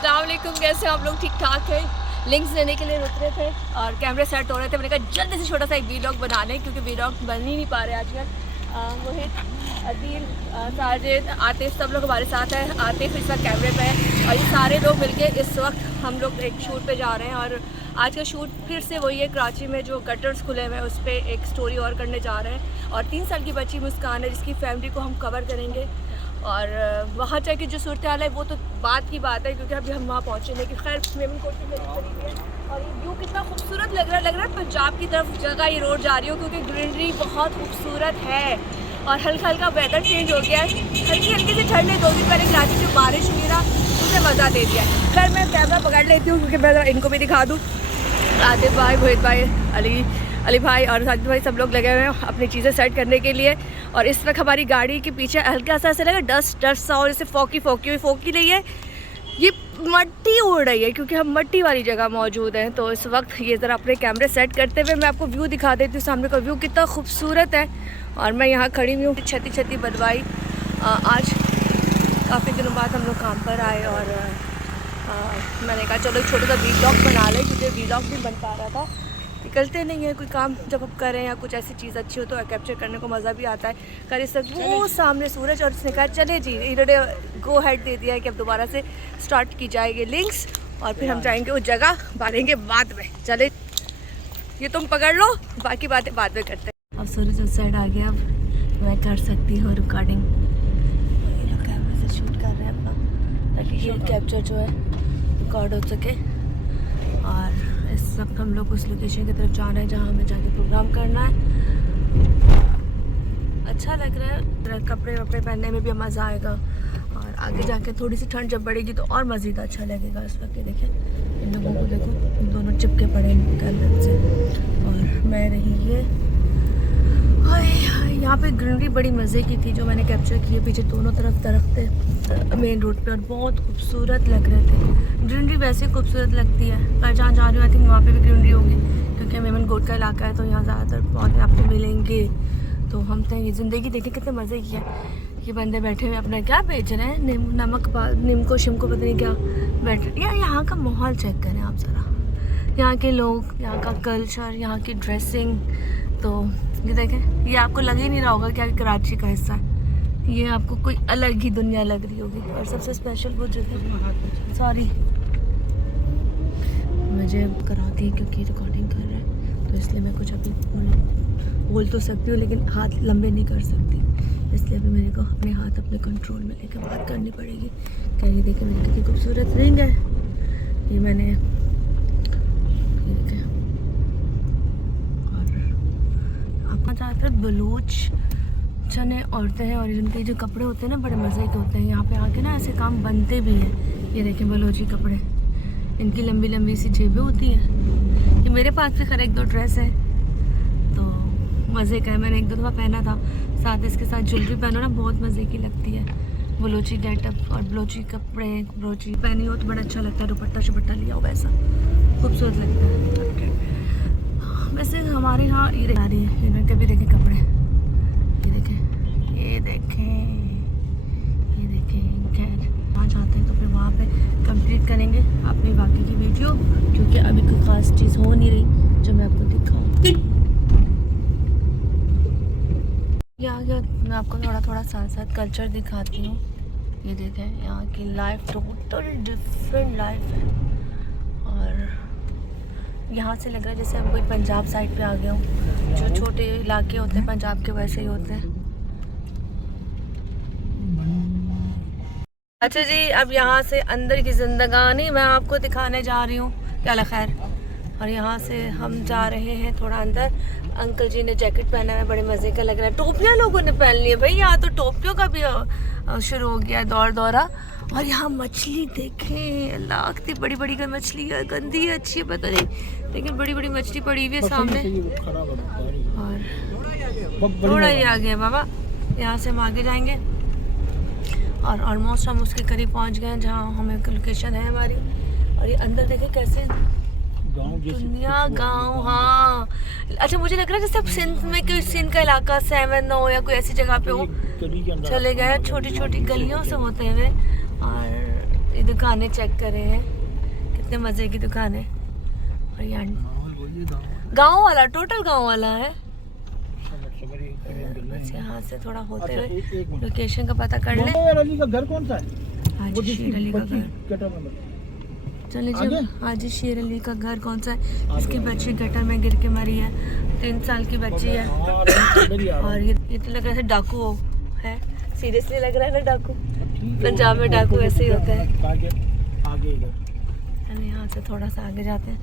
अस्सलामुअलैकुम, कैसे आप लोग? ठीक ठाक है। लिंक्स लेने के लिए रुक रहे थे और कैमरे सेट हो रहे थे। मैंने कहा जल्दी से छोटा सा एक वीलॉग बना लें क्योंकि वीलॉग बन ही नहीं पा रहे आजकल। मोहित, अदील, साजिद, आतिफ सब लोग हमारे साथ हैं। आतिफ इस वक्त कैमरे पे है और ये सारे लोग मिलके इस वक्त हम लोग एक शूट पे जा रहे हैं। और आज का शूट फिर से वही है, कराची में जो गटर्स खुले हुए हैं उस पर एक स्टोरी और करने जा रहे हैं। और 3 साल की बच्ची मुस्कान है जिसकी फैमिली को हम कवर करेंगे। और वहाँ जाके जो सूरत हाल है वो तो बात की बात है क्योंकि अभी हम वहाँ पहुँचे। लेकिन खैर मेमन कोट की मेरी करीब है और ये व्यू कितना खूबसूरत लग रहा है पंजाब की तरफ जगह ये रोड जा रही हो क्योंकि ग्रीनरी बहुत खूबसूरत है। और हल्का हल्का वेदर चेंज हो गया है, हल्की हल्की सी ठंड है। 2 दिन पहले कराची में बारिश हुई ना, उसने मज़ा दे दिया। खैर मैं कैमरा पकड़ लेती हूँ क्योंकि मैं इनको भी दिखा दूँ। आतिफ भाई, मोहित भाई, अली भाई और साजिद भाई सब लोग लगे हुए हैं अपनी चीज़ें सेट करने के लिए। और इस वक्त हमारी गाड़ी के पीछे हल्का सा ऐसा लगा डस्ट सा और जैसे फोकी नहीं है, ये मट्टी उड़ रही है क्योंकि हम मट्टी वाली जगह मौजूद हैं। तो इस वक्त ये ज़रा अपने कैमरे सेट करते हुए मैं आपको व्यू दिखा देती हूँ। सामने का व्यू कितना खूबसूरत है और मैं यहाँ खड़ी हुई हूँ। छती बनवाई। आज काफ़ी दिनों बाद हम लोग काम पर आए और मैंने कहा चलो छोटा सा वीलॉग बना लें क्योंकि वीलॉग नहीं बन पा रहा था। निकलते नहीं है कोई काम जब हम करें या कुछ ऐसी चीज़ अच्छी हो तो कैप्चर करने को मज़ा भी आता है। कर इस वक्त वो सामने सूरज और उसने कहा चले जी, इन्होंने गो हेड दे दिया है कि अब दोबारा से स्टार्ट की जाएगी लिंक्स और फिर हम जाएंगे उस जगह, मारेंगे बाद में। चले ये तुम पकड़ लो, बाकी बातें बाद में करते हैं। अब सूरज उस साइड आ गया, अब मैं कर सकती हूँ रिकॉर्डिंग। कैमरे से शूट कर रहे हैं अपना ताकि ये कैप्चर जो है रिकॉर्ड हो सके। और इस वक्त हम लोग उस लोकेशन की तरफ जा रहे हैं जहाँ हमें जाके प्रोग्राम करना है। अच्छा लग रहा है, कपड़े वपड़े पहनने में भी मज़ा आएगा और आगे जाके थोड़ी सी ठंड जब बढ़ेगी तो और मज़ीद अच्छा लगेगा। इस वक्त ये देखें इन लोगों को, देखो इन दोनों चिपके पड़े हैं कैमरे से और मैं रही ये। यहाँ पे ग्रीनरी बड़ी मज़े की थी जो मैंने कैप्चर की है। पीछे दोनों तरफ दरख्त थे मेन रोड पे और बहुत खूबसूरत लग रहे थे। ग्रीनरी वैसे ही खूबसूरत लगती है। मैं जहाँ जा रही हूँ आई थिंक वहाँ पे भी ग्रीनरी होगी क्योंकि मेमन गोट का इलाका है तो यहाँ ज़्यादातर पौधे आपको मिलेंगे। तो हम तो ये ज़िंदगी देखें कितने मज़े की है। ये बंदे बैठे हुए अपना क्या बेच रहे हैं, नीम को शिम को पता नहीं क्या बैठे। यार यहाँ का माहौल चेक करें आप ज़रा, यहाँ के लोग, यहाँ का कल्चर, यहाँ की ड्रेसिंग। तो ये देखें, ये आपको लग ही नहीं रहा होगा क्या कराची का हिस्सा है, ये आपको कोई अलग ही दुनिया लग रही होगी। और सबसे स्पेशल वो जगह, सॉरी मुझे कराती है क्योंकि रिकॉर्डिंग कर रहा है तो इसलिए मैं कुछ अभी बोल तो सकती हूँ लेकिन हाथ लंबे नहीं कर सकती, इसलिए अभी मेरे को अपने हाथ अपने कंट्रोल में लेकर बात करनी पड़ेगी। क्या ये देखें मेरी कितनी खूबसूरत रिंग है, ये मैंने ज़्यादातर बलूच चने औरतें हैं और जिनके जो कपड़े होते हैं ना बड़े मज़े के होते हैं। यहाँ पे आके ना ऐसे काम बनते भी हैं। ये देखें बलूची कपड़े, इनकी लंबी लंबी सी जेबें होती हैं। ये मेरे पास भी खैर 1-2 ड्रेस है तो मज़े का है, मैंने 1-2 दफ़ा पहना था। साथ इसके साथ ज्वेलरी पहनो ना बहुत मज़े की लगती है। बलूची गेटअप और बलूची कपड़े, बलूची पहनी हो तो बड़ा अच्छा लगता है। दुपट्टा शुपट्टा लिया हो वैसा खूबसूरत लगता है। वैसे हमारे यहाँ ये आ रही है, इन्होंने कभी देखे कपड़े, ये देखें। खैर वहाँ जाते हैं तो फिर वहाँ पे कंप्लीट करेंगे अपनी बाकी की वीडियो क्योंकि अभी कोई ख़ास चीज़ हो नहीं रही जो मैं आपको दिखाऊँ। यहाँ का मैं आपको थोड़ा साथ कल्चर दिखाती हूँ। ये देखें यहाँ की लाइफ टोटल डिफरेंट लाइफ है और यहाँ से लग रहा है जैसे हम कोई पंजाब साइड पे आ गए हों। जो छोटे इलाके होते हैं पंजाब के वैसे ही होते हैं। अच्छा जी, अब यहाँ से अंदर की जिंदगानी मैं आपको दिखाने जा रही हूँ। क्या खैर, और यहाँ से हम जा रहे हैं थोड़ा अंदर। अंकल जी ने जैकेट पहना है, बड़े मज़े का लग रहा है। टोपियाँ लोगों ने पहन ली है भाई, यहाँ तो टोपियों का भी शुरू हो गया दौरा। और यहाँ मछली देखें, अल्लाह कितनी बड़ी बड़ी मछली है, गंदी है अच्छी है पता नहीं लेकिन बड़ी बड़ी मछली पड़ी हुई है सामने। और थोड़ा ही आगे है बाबा, यहाँ से हम आगे जाएंगे और ऑलमोस्ट हम उसके करीब पहुँच गए हैं जहाँ हमें लोकेशन है हमारी। और ये अंदर देखें कैसे दुनिया गाँव। हाँ अच्छा, मुझे लग रहा है जैसे अब सिंध में कोई सिंध का इलाका 7 हो या कोई ऐसी जगह पे हो चले गए, छोटी छोटी गलियों से होते हुए। और ये दुकानें चेक कर रहे हैं, कितने मजे की दुकान है। और यहाँ गाँव वाला, टोटल गाँव वाला है। बस यहाँ से थोड़ा होते हुए लोकेशन का पता कर ले। अली का घर कौन सा है? हाजी शेर अली का घर। चलिए जी, हाजी शेर अली का घर कौन सा है? इसकी बच्ची गटर में गिर के मरी है, 3 साल की बच्ची है। और ये तो लग रहा है डाकू है, सीरियसली लग रहा है ना डाकू। पंजाब में डाकू ऐसे ही होता है। आगे यहाँ से थोड़ा सा आगे जाते हैं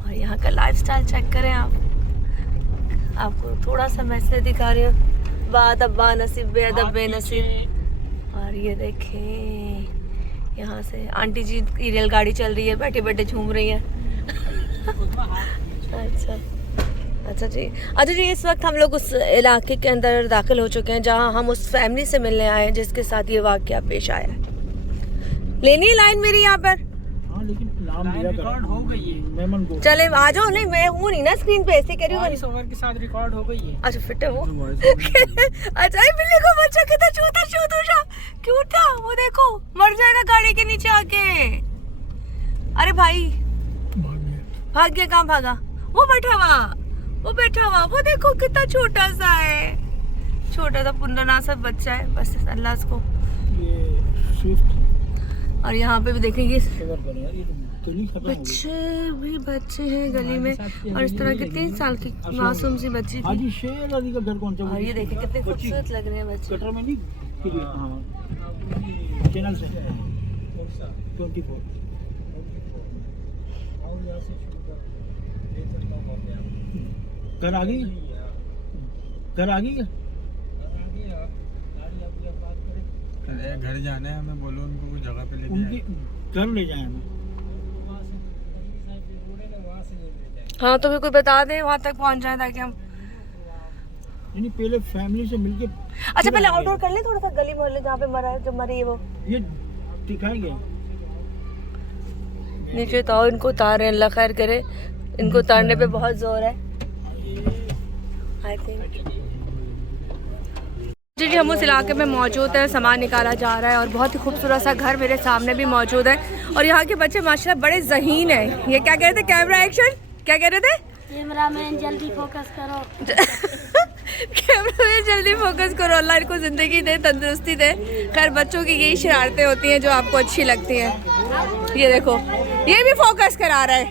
और यहाँ का लाइफस्टाइल चेक करें आप। आपको थोड़ा सा मैं इसलिए दिखा रही हूँ, बात अब्बा नसीब बेअदब बेनसीब। और ये देखें, यहाँ से आंटी जी की रेलगाड़ी चल रही है, बैठे बैठे झूम रही है। अच्छा जी, इस वक्त हम लोग उस इलाके के अंदर दाखिल हो चुके हैं जहाँ हम उस फैमिली से मिलने आए हैं जिसके साथ ये वाक़या पेश आया है। लेनी है लाइन मेरी यहाँ पर? हाँ, लेकिन नाम रिकॉर्ड हो गई है मेमन को। चले आ जाओ। नहीं, मैं हूँ नहीं ना स्क्रीन पे, ऐसे करी हूँ। ओवर के साथ रिकॉर्ड हो गई है। अच्छा फिट है वो। अच्छा, ये बिल्ली को बच्चा कितना क्यूट था। वो देखो, मर जाएगा गाड़ी के नीचे आके। अरे भाई भाग गया। कहाँ भागा? वो बैठा हुआ, वो देखो कितना छोटा सा है, छोटा सा पुंडना सा बच्चा है। बस अल्लाह उसको। और यहाँ पे भी देखेंगे बच्चे हैं गली में, और इस तरह की 3 साल की मासूम सी बच्ची थी। और ये देखिए कितने खूबसूरत लग रहे हैं बच्चे। चैनल से 24 घर आ गई घर जाना है हमें, बोलो उनको कोई जगह पे ले घर ले जाए हमें। हाँ, तो भी कोई बता दे वहाँ तक पहुँच जाए ताकि हम। नहीं, पहले फैमिली से मिलके। अच्छा, पहले आउटडोर कर ले थोड़ा सा, गली मोहल्ले जहाँ पे मरा है, जो मरी है वो। ये दिखाएंगे नीचे तो इनको उतार रहे हैं, अल्लाह खैर करे। इनको उतारने पे बहुत जोर है आई थिंक। जी, हम उस इलाके में मौजूद है, सामान निकाला जा रहा है और बहुत ही खूबसूरत सा घर मेरे सामने भी मौजूद है। और यहाँ के बच्चे माशाल्लाह बड़े ज़हीन है। ये क्या कह रहे थे? कैमरा एक्शन क्या कह रहे थे? कैमरामैन जल्दी फोकस करो। कैमरामैन जल्दी फोकस करो। अल्लाह इनको ज़िंदगी दे, तंदुरुस्ती दे। खैर, बच्चों की यही शरारतें होती हैं जो आपको अच्छी लगती हैं। ये देखो, ये भी फोकस करा रहा है।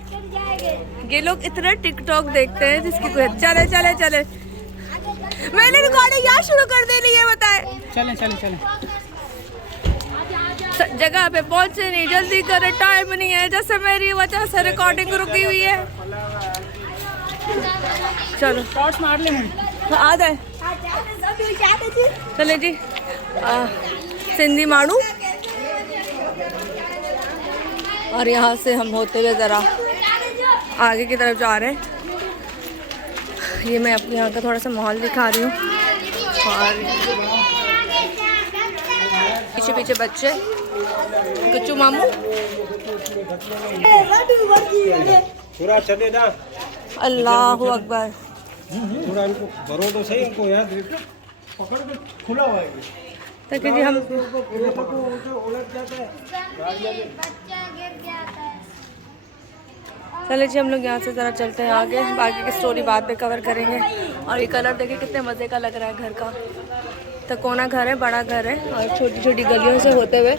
ये लोग इतना टिकटॉक देखते हैं जिसकी कोई। चले मैंने रिकॉर्डिंग यहाँ शुरू कर देनी है, बताए। चले जगह पे पहुँचे नहीं, जल्दी करे, टाइम नहीं है। जैसे मेरी वजह से रिकॉर्डिंग रुकी हुई है। चलो शॉट्स मार ले। आ जाए। चले जी, सिंधी माड़ू। और यहाँ से हम होते हुए ज़रा आगे की तरफ जा रहे हैं। ये मैं अपने यहाँ का थोड़ा सा माहौल दिखा रही हूँ। और पीछे बच्चे, गुच्चू मामू। पूरा चले ना, अल्लाहु अकबर। पूरा इनको भरो तो सही, इनको याद पकड़ के खुला हुआ है। ताकि जी हम उलट जाता है। चले जी, हम लोग यहाँ से ज़रा चलते हैं आगे, बाकी की स्टोरी बाद में कवर करेंगे। और ये कलर देखिए कितने मज़े का लग रहा है घर का। तकोना घर है, बड़ा घर है, और छोटी छोटी गलियों से होते हुए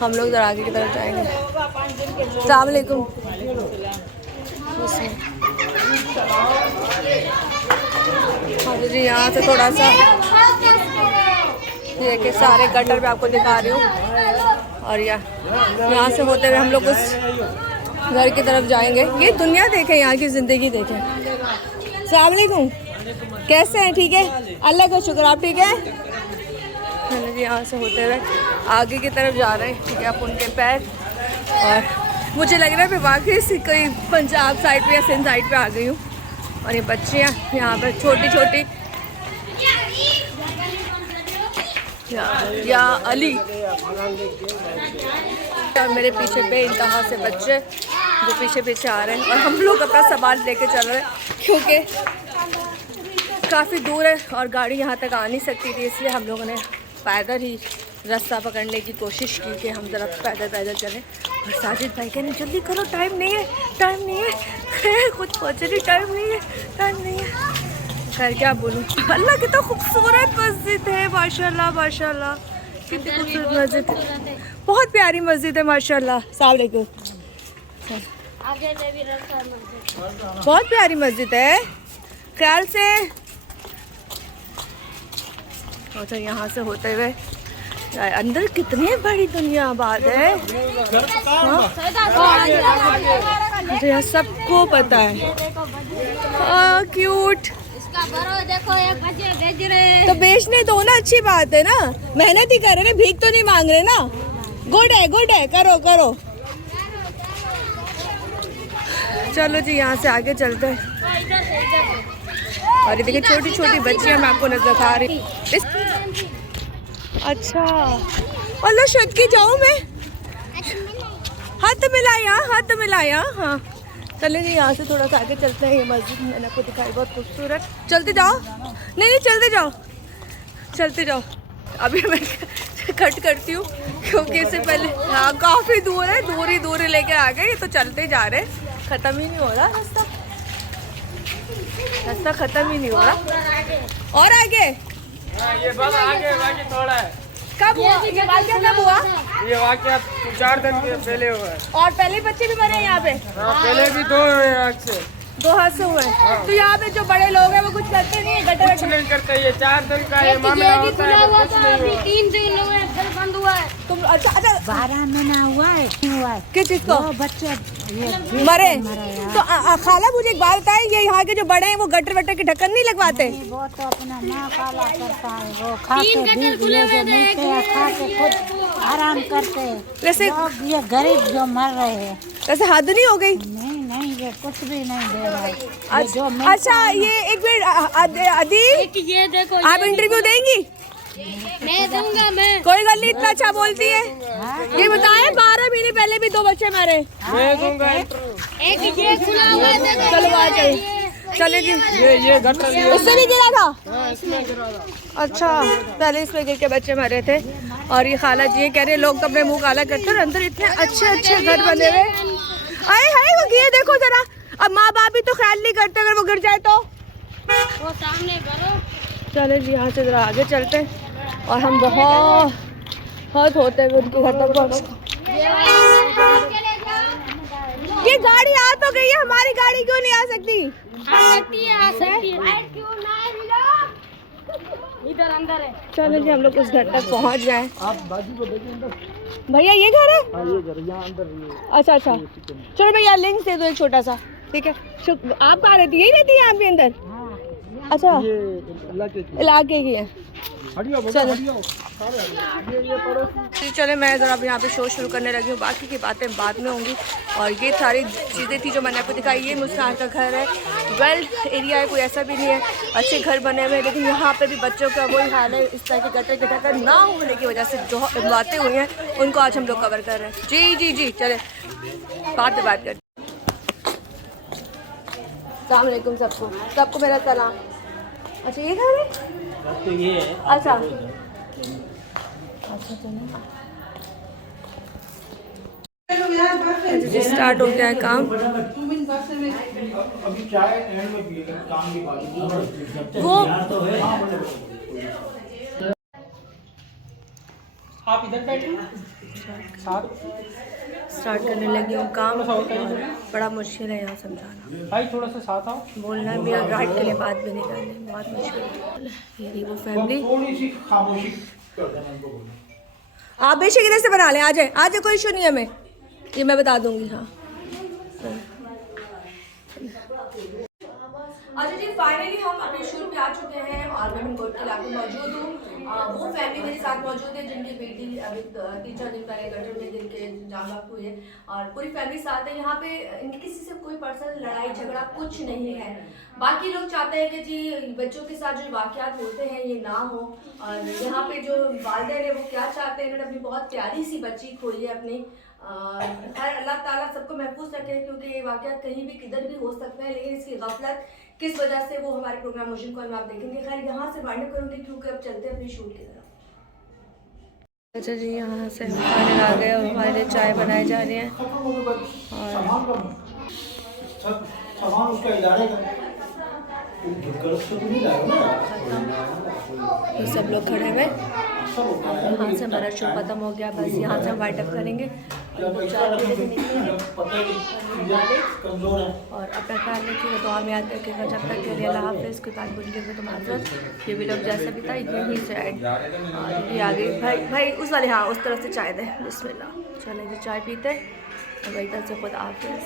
हम लोग ज़रा आगे की तरफ जाएंगे। अस्सलाम वालेकुम। हाँ जी, यहाँ से थोड़ा सा ये देखिए सारे गटर पे आपको दिखा रही हूँ। और यहाँ से होते हुए हम लोग उस घर की तरफ जाएंगे। ये दुनिया देखें, यहाँ की ज़िंदगी देखें। अस्सलाम वालेकुम, कैसे हैं? ठीक है, अल्लाह का शुक्र। आप ठीक है? चलो जी, यहाँ से होते हुए आगे की तरफ जा रहे हैं। ठीक है, आप उनके पैर। और मुझे लग रहा है मैं वाकई से कोई पंजाब साइड पे या सिंध साइड पे आ गई हूँ। और ये बच्चियाँ यहाँ पर छोटी छोटी, या अली, और मेरे पीछे बेइंतहा से बच्चे जो पीछे आ रहे हैं। और हम लोग अपना सामान लेके चल रहे हैं क्योंकि काफ़ी दूर है और गाड़ी यहाँ तक आ नहीं सकती थी, इसलिए हम लोगों ने पैदल ही रास्ता पकड़ने की कोशिश की कि हम ज़रा पैदल पैदल चलें, और साजिद भाई कहने जल्दी करो, टाइम नहीं है, टाइम नहीं है, कुछ पहुँचे नहीं, टाइम नहीं है, टाइम नहीं है। खैर क्या बोलूँ, अल्लाह कितना खूबसूरत मस्जिद है, माशाल्लाह माशाल्लाह, कितनी खूबसूरत मस्जिद है, बहुत प्यारी मस्जिद है माशाल्लाह। अस्सलाम वालेकुम। आगे से भी रास्ता है मस्जिद। बहुत प्यारी मस्जिद है, ख्याल से। अच्छा यहाँ से होते हुए अंदर कितनी बड़ी दुनिया आबाद है, तो यहाँ सबको पता है। क्यूट, इसका बरो देखो, एक बच्चे भेज रहे हैं। तो बेचने दो ना, अच्छी बात है ना, मेहनत ही कर रहे हैं, भीख तो नहीं मांग रहे ना। गुड है, करो करो। चलो जी यहाँ से आगे चलते हैं। और ये देखिए छोटी छोटी बच्चियाँ मैं आपको नजर आ रही। अच्छा अल्लाह शद की जाऊँ मैं, हाथ मिलाया। हाँ चलें जी यहाँ से थोड़ा सा आगे चलते हैं। ये मस्जिद मैंने आपको दिखाई, बहुत खूबसूरत। चलते जाओ, नहीं चलते जाओ। अभी मैं कट करती हूँ क्योंकि इससे पहले हाँ काफ़ी दूर है, दूर ही लेके आ गए। ये तो चलते जा रहे, ख़त्म ही नहीं हो रहा रास्ता ख़त्म ही नहीं हो रहा। और आगे ये बस आगे बाकी थोड़ा है। कब हुआ ये वाक़या, कब हुआ ये वाक़या 4 दिन के पहले हुआ है। और पहले बच्चे भी मरे हैं यहाँ पे? हाँ, पहले भी 2 आग से 2 हादसे हुए हैं। तो यहाँ पे जो बड़े लोग हैं वो कुछ करते नहीं है, गटर कुछ नहीं करते। ये 4 दिन का ये मामला होता है, बस कुछ नहीं हुआ। 3 दिन हुए, घर बंद हुआ है। तुम अच्छा 12 महीना हुआ है, क्यों हुआ है? किस चीज़ को बच्चे मरे? तो खाला मुझे एक बात बताए, ये यहाँ के जो बड़े हैं वो गटर वटर के ढक्कन नहीं लगवाते? वो तो अपना माँ काला करता है, वो खा के बीज ये जो मिलते हैं खा के खुद आराम करते हैं। वैसे ये गरीब जो मर रहे हैं, वैसे हद नहीं हो गई? नहीं ये कुछ भी नहीं दे रहा है। ये जो मिलता अच्छा है ये एक मिनट आदि, ये देखो, आप इंटरव्यू देंगी? मैं दूंगा। मैं कोई गल नहीं, इतना अच्छा बोलती है। ये बताए 12 महीने पहले भी 2 बच्चे मरे। मैं दूंगा एक ये खुला हुआ है, देखो। चलो आ जाइए, चले जी। ये गटर इससे भी गिरा था? इसमें गिरा था। अच्छा पहले इसमें गिर के बच्चे मरे थे। और ये खाला जी ये कह रहे लोग तो अपने मुंह काला करते हैं और अंदर इतने अच्छे घर बने हुए। आए हाय वो ये देखो जरा, अब माँ बाप भी तो ख्याल नहीं करते अगर वो गिर जाए तो। वो सामने करो। चले जी यहाँ से जरा आगे चलते हैं और हम बहुत होते हुए उनके घर तक पहुँच। ये गाड़ी आ तो गई है, हमारी गाड़ी क्यों नहीं आ सकती? आ सकती है। क्यों ना है इधर अंदर है। चलो जी हम लोग उस घर तक पहुँच गए। आप बाजू को देखिए अंदर। भैया ये घर है? हाँ ये घर यहाँ अंदर ये। अच्छा चलो भैया लिंक दे दो एक छोटा सा, ठीक है। आप कहाँ रहती है? यही रहती है यहाँ पे अंदर? अच्छा ये इलाके की है। चलो ये पड़ोसी। चले मैं ज़रा अब यहाँ पे शो शुरू करने लगी हूँ, बाकी की बातें बाद में होंगी। और ये सारी चीज़ें थी जो मैंने आपको दिखाई। ये मुस्कान का घर है, वेल एरिया है, कोई ऐसा भी नहीं है, अच्छे घर बने हुए हैं। लेकिन यहाँ पे भी बच्चों का वही हाल है, इस तरह के गटर के ढक्कन ना होने की वजह से जो बातें हुई हैं उनको आज हम लोग कवर कर रहे हैं। जी चले बात कर। अस्सलाम वालेकुम सबको मेरा सलाम। अच्छा ये घर है? तो ये है। अच्छा चलो स्टार्ट हो गया है काम। अभी चाय एंड में पिएगा, काम की बात। वो आप इधर बैठे स्टार्ट करने लगी हूँ काम। बड़ा मुश्किल है यहाँ समझाना, भाई थोड़ा सा साथ आओ। बोलना भी और राइट के लिए बात भी नहीं करनी, बहुत मुश्किल है। ये वो फैमिली थोड़ी सी खामोशी कर देना इनको बोलो। आप बेशक इधर से बना लें, आ जाए कोई इशू नहीं है, हमें ये मैं बता दूंगी। हाँ अच्छा जी फाइनली हम अपने शूट पे आ चुके हैं और मैं कोर्ट के इलाके में मौजूद हूँ। वो फैमिली मेरे साथ मौजूद है जिनकी बेटी अभी 3-4 दिन पहले गटर में गिर के जान बाप हुई है और पूरी फैमिली साथ है। यहाँ पे इनकी किसी से कोई पर्सनल लड़ाई झगड़ा कुछ नहीं है। बाकी लोग चाहते हैं कि जी बच्चों के साथ जो वाक़यात होते हैं ये ना हो। और यहाँ पे जो वालिदैन है वो क्या चाहते हैं, इन्होंने अपनी बहुत प्यारी सी बच्ची खोई है अपनी। खैर अल्लाह ताला सबको महफूज रखे क्योंकि ये वाक़यात कहीं भी किधर भी हो सकते हैं, लेकिन इसकी गफलत किस वजह से वो हमारे प्रोग्राम मोशन कॉल में आप देखेंगे। खैर यहाँ से वाइंड अप करूँगी क्योंकि अब चलते हैं अपनी शूट की तरफ। अच्छा जी, यहाँ से हम खाने आ गए और हमारे लिए चाय बनाई जा रही है। सामान उसका इदारे का तो सब लोग खड़े हुए, यहाँ से हमारा शो खत्म हो गया। बस यहाँ से हम वाइट अप करेंगे और अपना ख्याल रखिएगा, दुआ में याद रखिएगा। जब तक के लिए अल्लाह हाफ़िज़। कोई बात बोलिएगा तो माज़रत। ये भी लोग जैसा भी था यहीं से ऐड और ये आगे भाई उस वाले, हाँ उस तरफ से चाय दे। बिस्मिल्लाह। चलें जी चाय पीते और वही तरह से खुदा हाफ़िज़।